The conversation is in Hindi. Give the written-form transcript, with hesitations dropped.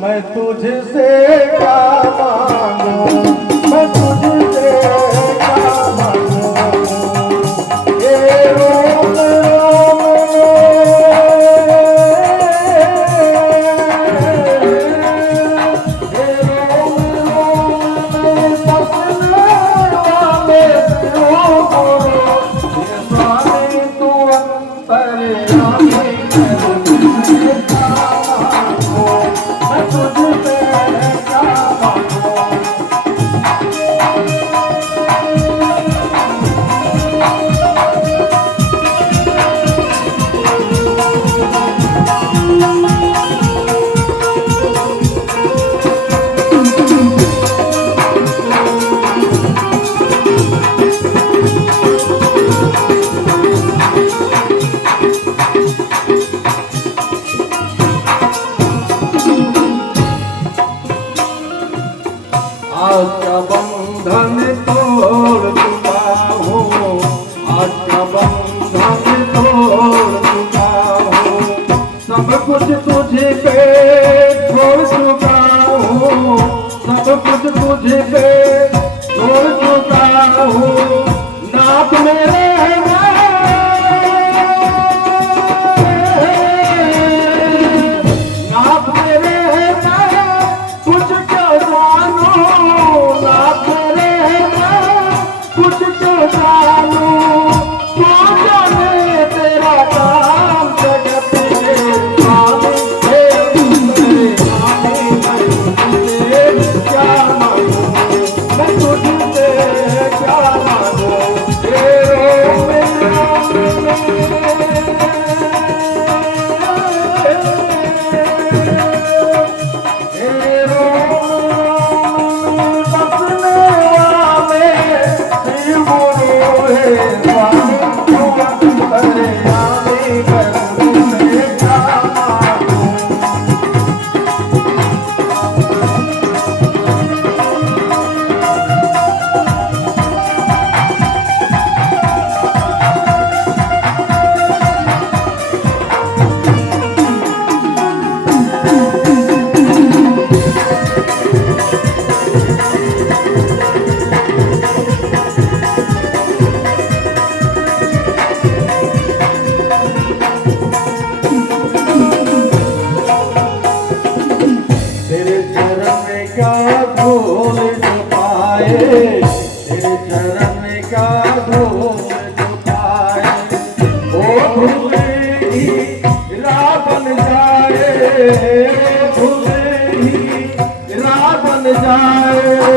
मैं तुझसे क्या मांगू, मैं तुझसे क्या मांगू। ये रोम रोम ये रोम रोम सपने वाले दिलों को, ये स्वामी तू अंतर्यामी है। आज का बंधन तोड़ चुका हूँ, आज का बंधन तोड़ चुका हूँ, सब कुछ तुझे पे छोड़ चुका हूँ, सब कुछ तुझे पे छोड़ चुका हूँ। नाथ मेरे नाथ मेरे कुछ क्या जानो, कुछ तो जानू, तू जाने तेरा काम जगत में। स्वामी तेरे स्वामी मैं तुझसे क्या मांगू, मैं तुझसे क्या मांगू। तेरे चरण का धूल झुकाए, ओ धूल ही राह बन जाए, धूल ही राह बन जाए।